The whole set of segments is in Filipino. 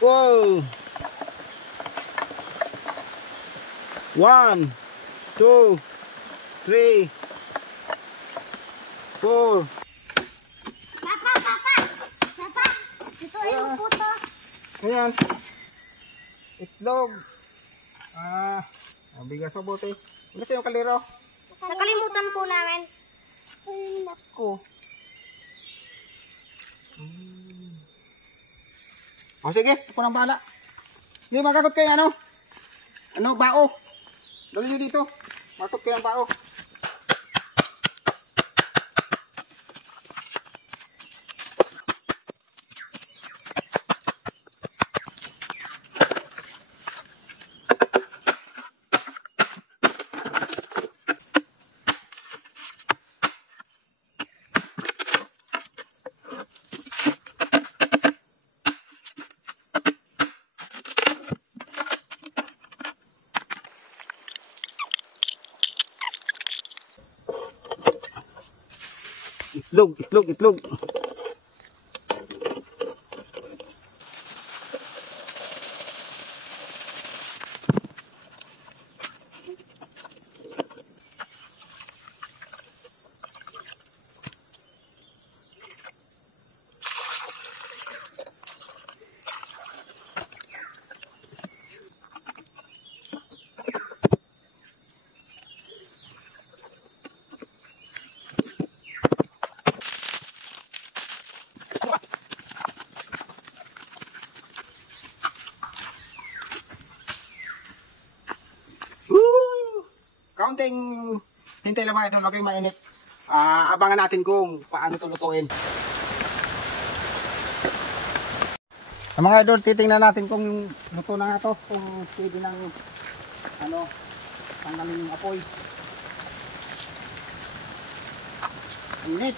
Wow! 1, 2, 3, 4. Papa! Papa! Ito ay yung puto. Ayan. Itlog. Bigas mabuti. Ano sa yung kaliro? Nakalimutan po namin. Ay, nako. O sige, ako nang bahala. Hindi, magagot kayo bao. Dali nyo dito. Magagot kayo ng bao. Itlog. Kaunting hintay lang mga idol, okay, mainit. Abangan natin kung paano ito lutuin. Mga idol, titingnan natin kung luto na nga ito, kung pwede ng tanggalin yung apoy. Init.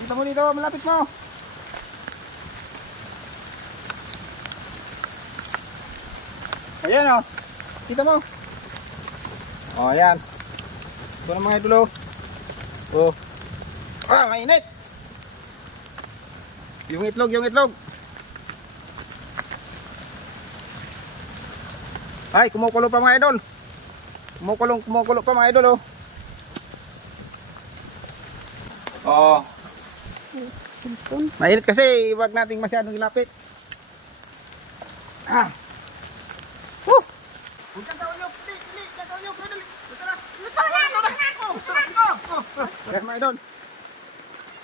Dito mo dito, malapit mo. Ayan o, kita mo. O, ayan. Ito na mga idol. Mainit. Yung itlog. Ay, kumukulo pa mga idol. Kumukulo pa mga idol. Mainit kasi, wag nating masyadong ilapit. Yan mga idol.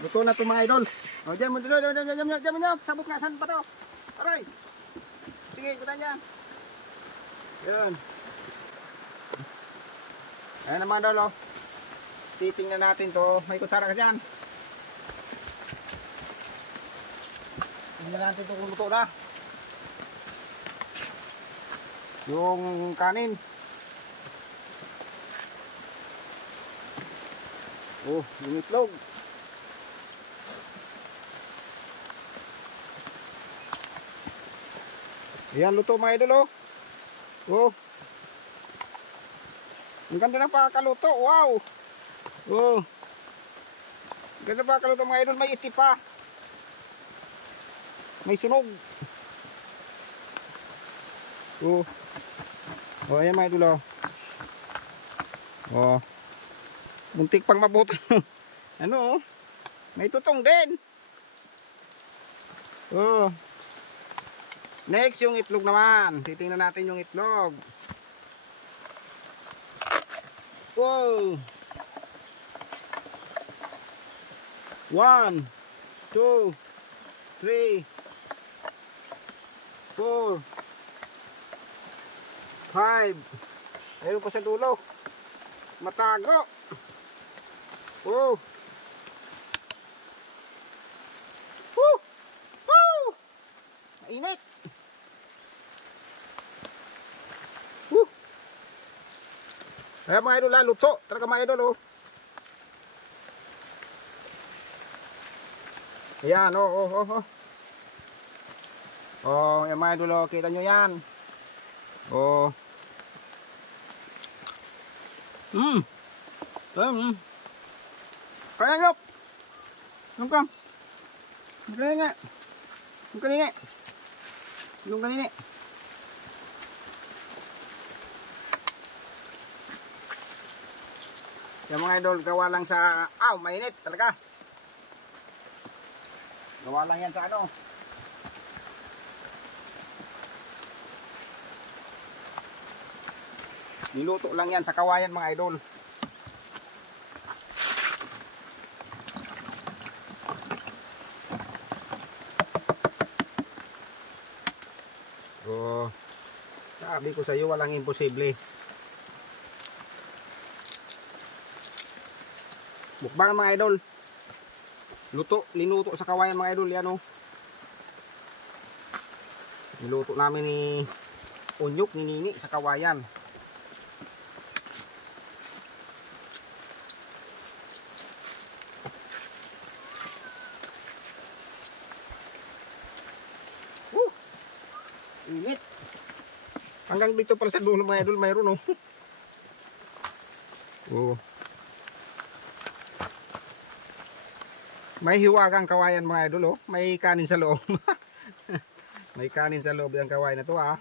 Luto na ito mga idol. O dyan mo. Sabot nga, saan pa ito? Aray. Sige, ikutan yan. Yan. Ayan na mga idol. Titingnan natin to. May kutsara ka dyan. Tingnan natin ito kung luto na. Yung kanin. Yung itlog. Ayan, luto mga idol. Ang ganda ng pagkaluto. Wow. Ganda ng pagkaluto mga idol. May iti pa. May sunog. Ayan mga idol. Muntik pang mabuti. May tutong din. Next, yung itlog naman. Titingnan natin yung itlog. Wow. 1, 2, 3, 4, 5. Ayun pa sa dulo. Matago. Mainit. Ayan mga idol, luto. Talaga mga idol. Ayan, ayan mga idol, kita nyo yan. Kaya nyo. Kaya nga. Yung kanini. Yung kanini. Yung mga idol, gawa lang sa... mainit talaga. Gawa lang yan sa ano. Niluto lang yan sa kawayan mga idol. So, sabi ko sa iyo, walang imposible. Mukbang mga idol. Linuto sa kawayan mga idol, yan oh. Niluto namin ni Unyok ni Nini sa kawayan. Init. Hanggang dito pala sa dulo mga idol, mayroon oh. Oh. May hiwagang kawayan mga idol oh. May kanin sa loob. May kanin sa loob yung kawayan na to ah.